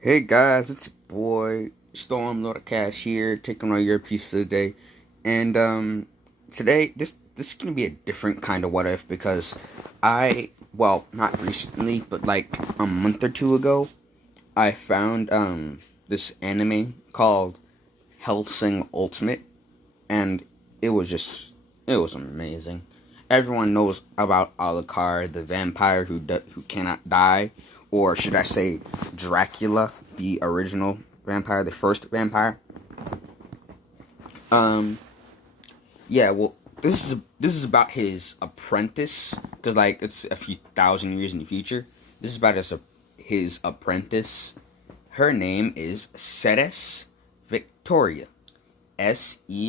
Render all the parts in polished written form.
Hey guys, it's your boy Storm Lord Cash here, taking on your piece for the day. And today this is gonna be a different kind of what if because not recently, but like a month or two ago, I found this anime called Hellsing Ultimate, and it was amazing. Everyone knows about Alucard, the vampire who cannot die, or should I say, Dracula, the original vampire, the first vampire. Um, yeah, well, this is about his apprentice, because like it's a few thousand years in the future. This is about his apprentice. Her name is Seres Victoria. Victoria.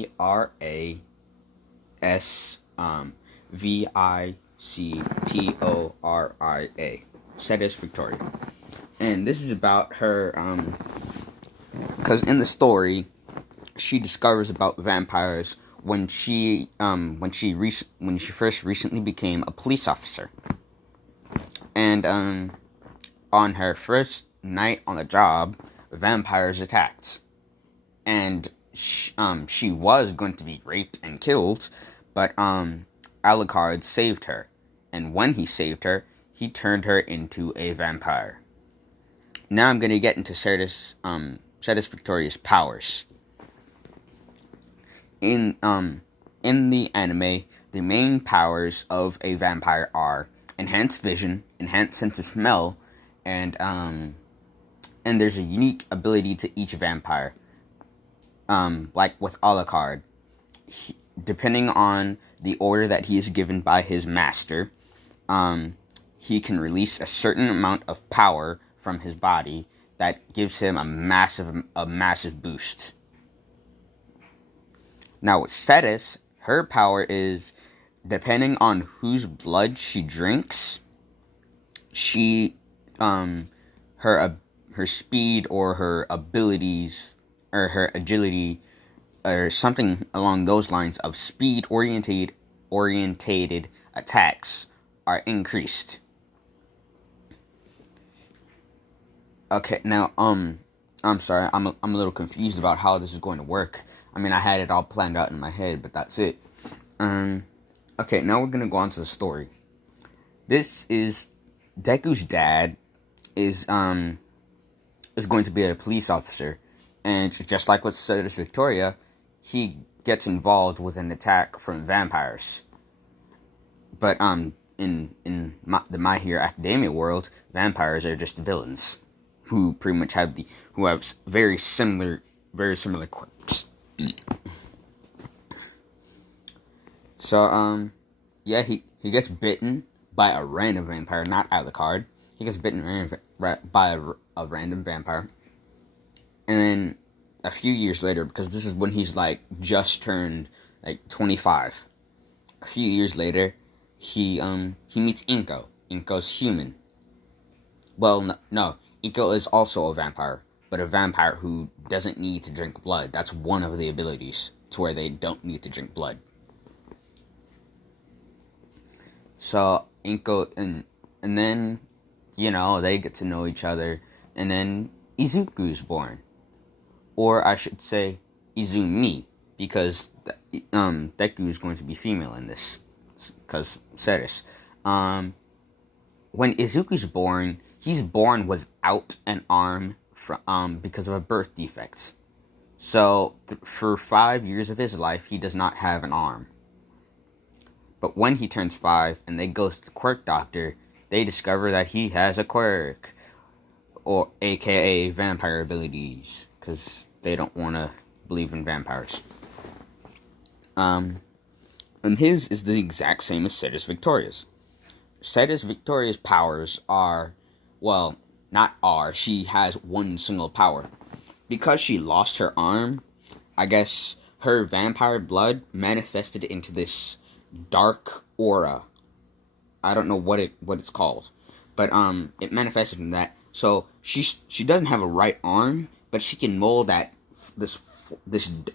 Ceres Victoria. And this is about her, because in the story, she discovers about vampires when she first recently became a police officer. And, on her first night on the job, vampires attacked. And she was going to be raped and killed, but Alucard saved her, and when he saved her, he turned her into a vampire. Now I'm gonna get into Ceres Victoria's powers. In in the anime, the main powers of a vampire are enhanced vision, enhanced sense of smell, and and there's a unique ability to each vampire. Like with Alucard, depending on the order that he is given by his master, he can release a certain amount of power from his body that gives him a massive boost. Now with Thetis, her power is depending on whose blood she drinks, she her speed or her abilities or her agility or something along those lines of speed orientated attacks are increased. Okay, now I'm sorry, I'm a little confused about how this is going to work. I mean, I had it all planned out in my head, but that's it. Um okay, now we're going to go on to the story. This is Deku's dad is is going to be a police officer, and just like with Ceres Victoria, he gets involved with an attack from vampires. But the My Hero Academia world, vampires are just villains who pretty much who have very similar quirks. So yeah, he gets bitten by a random vampire, not Alucard. He gets bitten by a random vampire, and then a few years later, because this is when he's like just turned like 25. A few years later, he meets Inko. Inko's human. Well, no, Inko is also a vampire, but a vampire who doesn't need to drink blood. That's one of the abilities to where they don't need to drink blood. So Inko and then they get to know each other, and then Izuku's born, or I should say Izumi, because Deku is going to be female in this, because Ceres. When Izuku's born, he's born without an arm because of a birth defect. So for 5 years of his life, he does not have an arm. But when he turns 5 and they go to the quirk doctor, they discover that he has a quirk, or aka vampire abilities, because they don't want to believe in vampires. And his is the exact same as Ceres Victoria's. Ceres Victoria's powers are, well, not are, she has one single power. Because she lost her arm, I guess her vampire blood manifested into this dark aura. I don't know what it's called, but it manifested in that. So she doesn't have a right arm, but she can mold this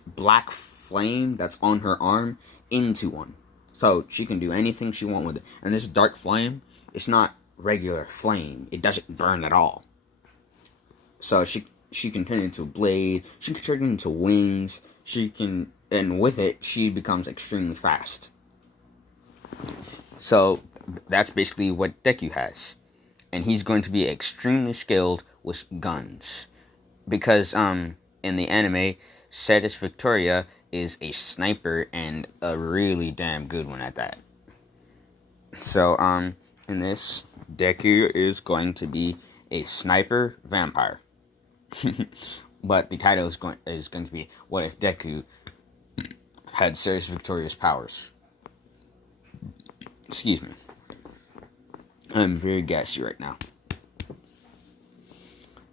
black flame that's on her arm into one. So she can do anything she wants with it. And this dark flame, it's not regular flame. It doesn't burn at all. So she can turn into a blade. She can turn into wings. And with it, she becomes extremely fast. So that's basically what Deku has, and he's going to be extremely skilled with guns, because in the anime, Seras Victoria is a sniper and a really damn good one at that. So in this, Deku is going to be a sniper vampire. But the title is going to be, what if Deku had Seras Victoria's powers? Excuse me. I'm very gassy right now.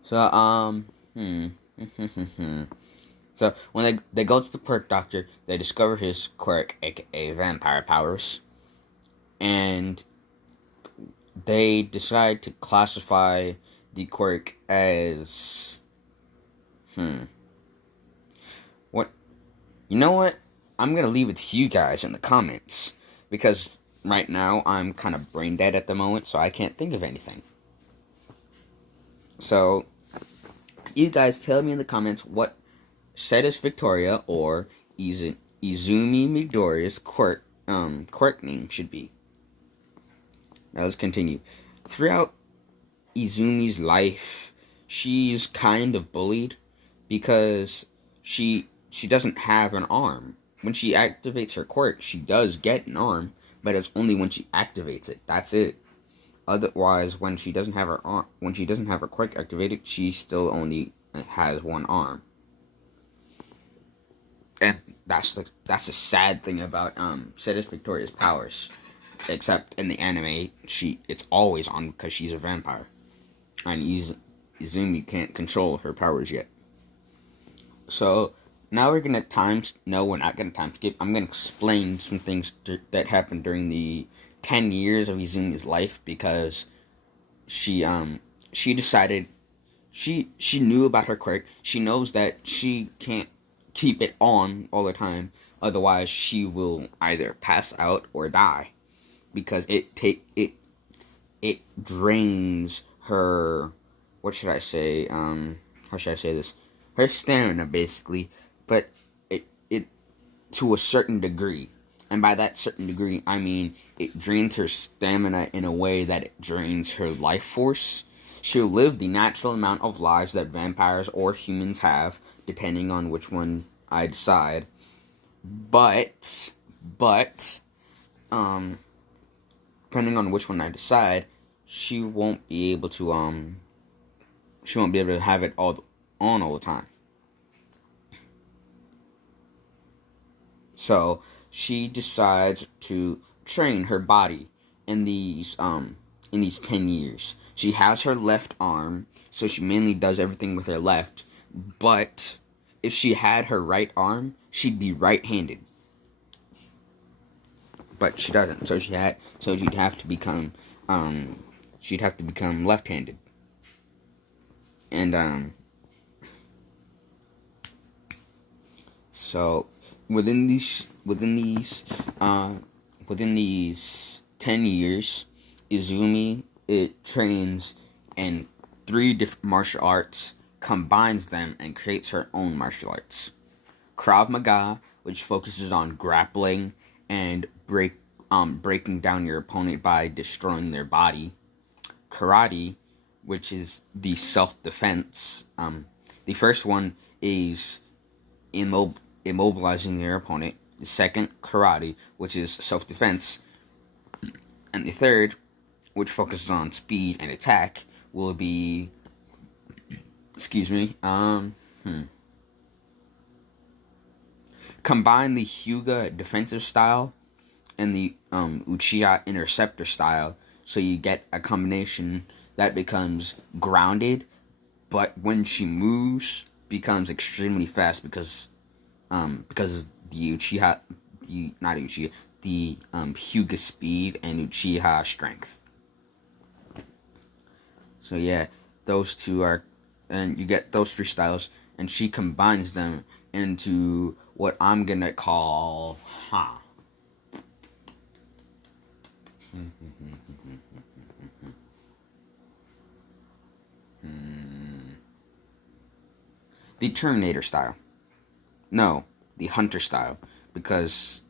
So So when they go to the quirk doctor, they discover his quirk, aka vampire powers, and they decide to classify the quirk as what? You know what? I'm gonna leave it to you guys in the comments, because right now I'm kind of brain dead at the moment, so I can't think of anything. So you guys tell me in the comments what Seras Victoria or Izumi Midoriya's quirk name should be. Now let's continue. Throughout Izumi's life, she's kind of bullied because she doesn't have an arm. When she activates her quirk, she does get an arm, but it's only when she activates it. That's it. Otherwise, when she doesn't have her quirk activated, she still only has one arm. And that's the sad thing about Seras Victoria's powers. Except in the anime, it's always on because she's a vampire, and Izumi can't control her powers yet. So now we're gonna we're not gonna time skip. I'm gonna explain some things that happened during the 10 years of Izumi's life, because she decided she knew about her quirk. She knows that she can't keep it on all the time, otherwise she will either pass out or die, because it drains her, what should I say, how should I say this, her stamina basically, but it to a certain degree. And by that certain degree, I mean it drains her stamina in a way that it drains her life force. She'll live the natural amount of lives that vampires or humans have, depending on which one I decide. But depending on which one I decide, she won't be able to have it all the time. So she decides to train her body in these 10 years. She has her left arm, so she mainly does everything with her left. But if she had her right arm, she'd be right-handed. But she doesn't, so she'd have to become left-handed. And so within these 10 years, Izumi trains in 3 different martial arts, combines them, and creates her own martial arts. Krav Maga, which focuses on grappling and breaking down your opponent by destroying their body. Karate, which is the self-defense. The first one is immobilizing your opponent. The second, karate, which is self-defense. And the third, which focuses on speed and attack, will be, combine the Hyuga defensive style and the Uchiha interceptor style, so you get a combination that becomes grounded, but when she moves, becomes extremely fast because of the Uchiha, the Hyuga speed and Uchiha strength. So yeah, those two are, and you get those 3 styles, and she combines them into what I'm gonna call, the Terminator style. No, the Hunter style, because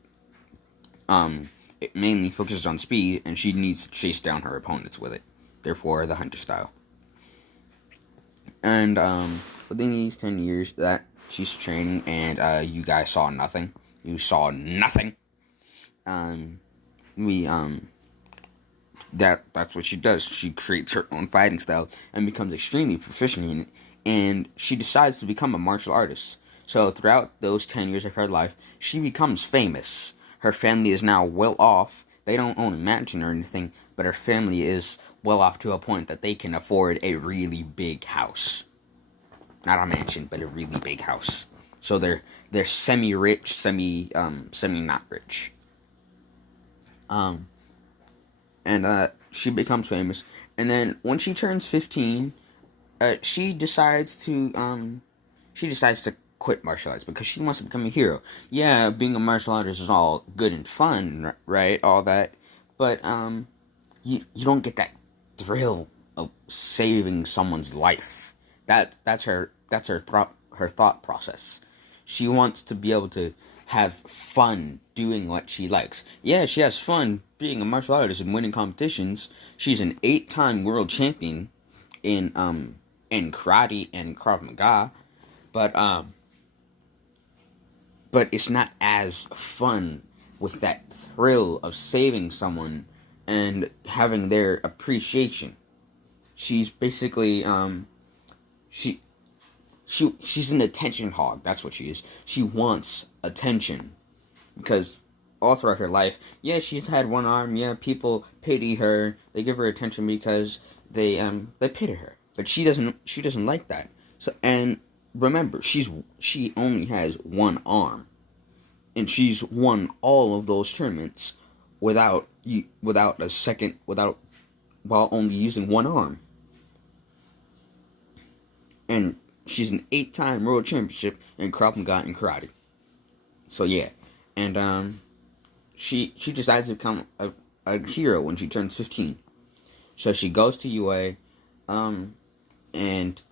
it mainly focuses on speed, and she needs to chase down her opponents with it. Therefore, the Hunter style. And within these 10 years that she's training, and you guys saw nothing. You saw nothing. That's what she does. She creates her own fighting style and becomes extremely proficient in it. And she decides to become a martial artist. So throughout those 10 years of her life, she becomes famous. Her family is now well off. They don't own a mansion or anything, but her family is well off to a point that they can afford a really big house. Not a mansion, but a really big house. So they're semi-rich, semi not rich. And she becomes famous. And then when she turns 15, she decides to quit martial arts because she wants to become a hero. Yeah, being a martial artist is all good and fun, right? All that, but you don't get that thrill of saving someone's life. That's her thought process. She wants to be able to have fun doing what she likes. Yeah, she has fun being a martial artist and winning competitions. She's an 8-time world champion in karate and Krav Maga, but it's not as fun with that thrill of saving someone and having their appreciation. She's basically she's an attention hog. That's what she is. She wants attention because all throughout her life, yeah, she's had one arm. Yeah, people pity her. They give her attention because they pity her. But she doesn't like that. So, and remember, she only has one arm, and she's won all of those tournaments while only using one arm. And she's an 8-time world championship in Krav Maga and karate. So yeah, and she decides to become a hero when she turns 15. So she goes to UA, and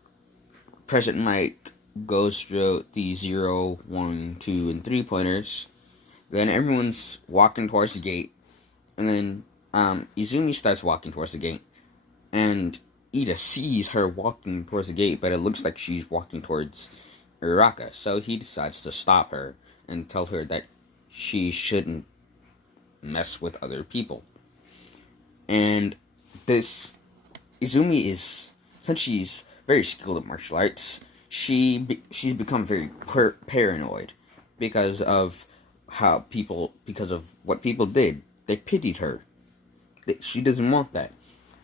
President Mike goes through the 0, 1, 2, and 3 pointers. Then everyone's walking towards the gate, and then Izumi starts walking towards the gate, and Ida sees her walking towards the gate, but it looks like she's walking towards Uraraka. So he decides to stop her and tell her that she shouldn't mess with other people. And this Izumi is, since she's very skilled at martial arts, she's become very paranoid because of what people did. They pitied her. She doesn't want that.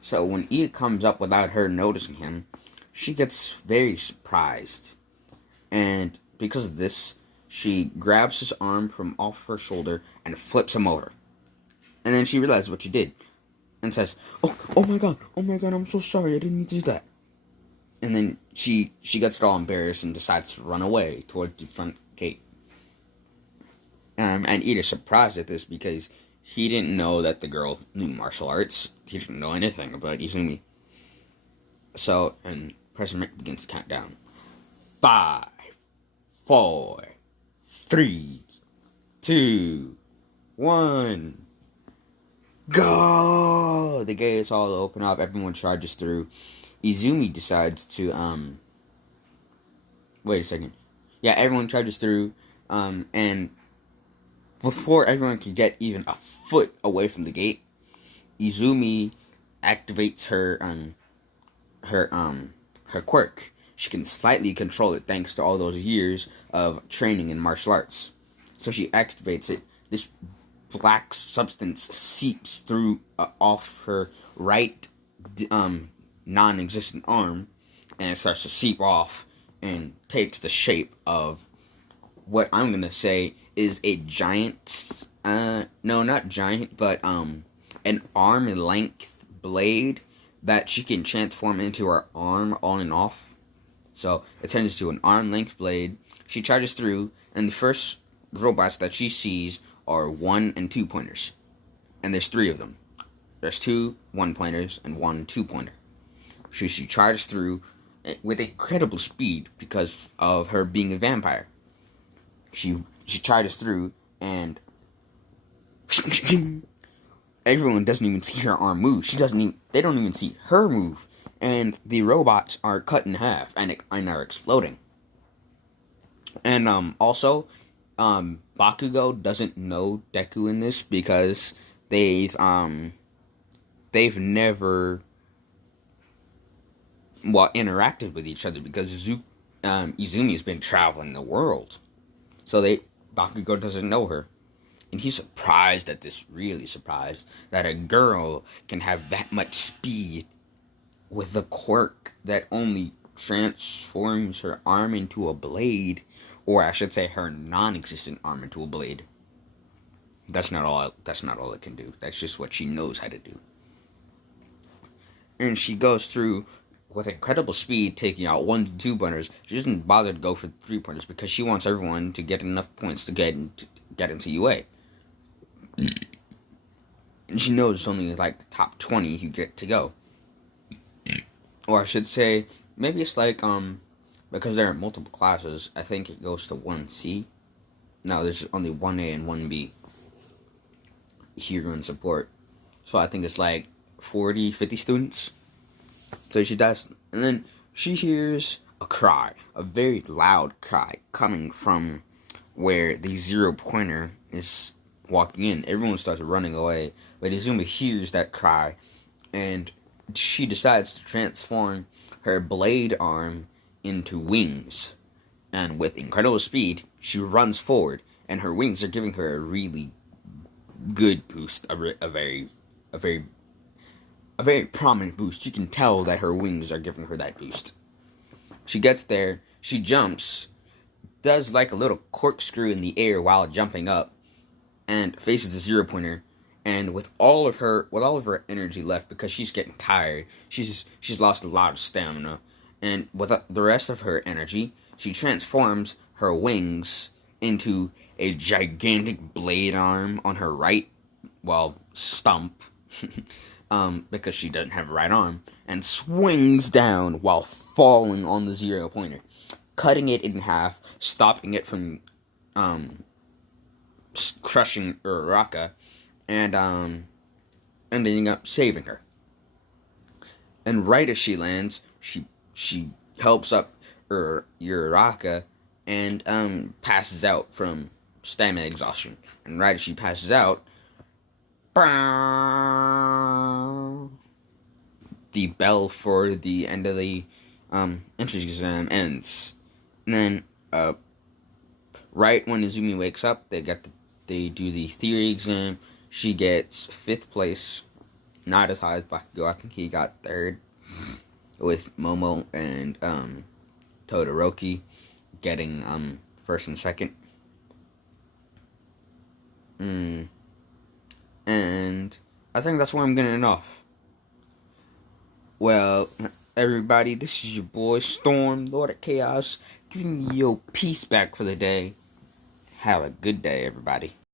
So when Ida comes up without her noticing him, she gets very surprised. And because of this, she grabs his arm from off her shoulder and flips him over. And then she realizes what she did and says, oh my god, I'm so sorry, I didn't mean to do that. And then she gets all embarrassed and decides to run away towards the front gate. And Ida's surprised at this because he didn't know that the girl knew martial arts. He didn't know anything about Izumi. So, and President Rick begins to count down. 5, 4, 3, 2, 1. Go! The gates all open up. Everyone charges through. Izumi decides to, wait a second. Yeah, everyone charges through, and before everyone can get even a foot away from the gate, Izumi activates her quirk. She can slightly control it thanks to all those years of training in martial arts. So she activates it. This black substance seeps through off her right non-existent arm, and it starts to seep off and takes the shape of what I'm gonna say is a giant, no, not giant, but an arm-length blade that she can transform into her arm on and off. So it turns into an arm-length blade. She charges through, and the first robots that she sees are 1 and 2 pointers. And there's 3 of them. There's 2 1 pointers and 1 2 pointer. She charges through, with incredible speed because of her being a vampire. She tried us through, and everyone doesn't even see her arm move. They don't even see her move, and the robots are cut in half and are exploding. And also, Bakugo doesn't know Deku in this because they've never interacted with each other because Izumi has been traveling the world, so Bakugo doesn't know her. And he's surprised at this, really surprised, that a girl can have that much speed with a quirk that only transforms her arm into a blade, or I should say her non-existent arm into a blade. That's not all it can do. That's just what she knows how to do. And she goes through with incredible speed, taking out 1 to 2 pointers. She doesn't bother to go for 3 pointers because she wants everyone to get enough points to get into UA. And she knows it's only like the top 20 who get to go. Or I should say, maybe it's like, because there are multiple classes, I think it goes to 1C. No, there's only 1A and 1B. Hero and support. So I think it's like 40, 50 students. So she does, and then she hears a cry, a very loud cry, coming from where the 0 pointer is walking in. Everyone starts running away, but Izumi hears that cry, and she decides to transform her blade arm into wings. And with incredible speed, she runs forward, and her wings are giving her a really good boost, a very prominent boost. You can tell that her wings are giving her that boost. She gets there, she jumps, does like a little corkscrew in the air while jumping up, and faces the 0 pointer. And with all of her energy left, because she's getting tired, she's lost a lot of stamina, and with the rest of her energy, she transforms her wings into a gigantic blade arm on her right, stump, because she doesn't have a right arm, and swings down while falling on the 0 pointer, cutting it in half, stopping it from crushing Uraraka, and ending up saving her. And right as she lands, she helps up Uraraka and passes out from stamina exhaustion. And right as she passes out, the bell for the end of the entrance exam ends. And then right when Izumi wakes up, they do the theory exam. She gets 5th place, not as high as Bakugo. I think he got 3rd, with Momo and Todoroki getting 1st and 2nd. And I think that's where I'm getting enough. Well, everybody, this is your boy Storm, Lord of Chaos, giving you your peace back for the day. Have a good day, everybody.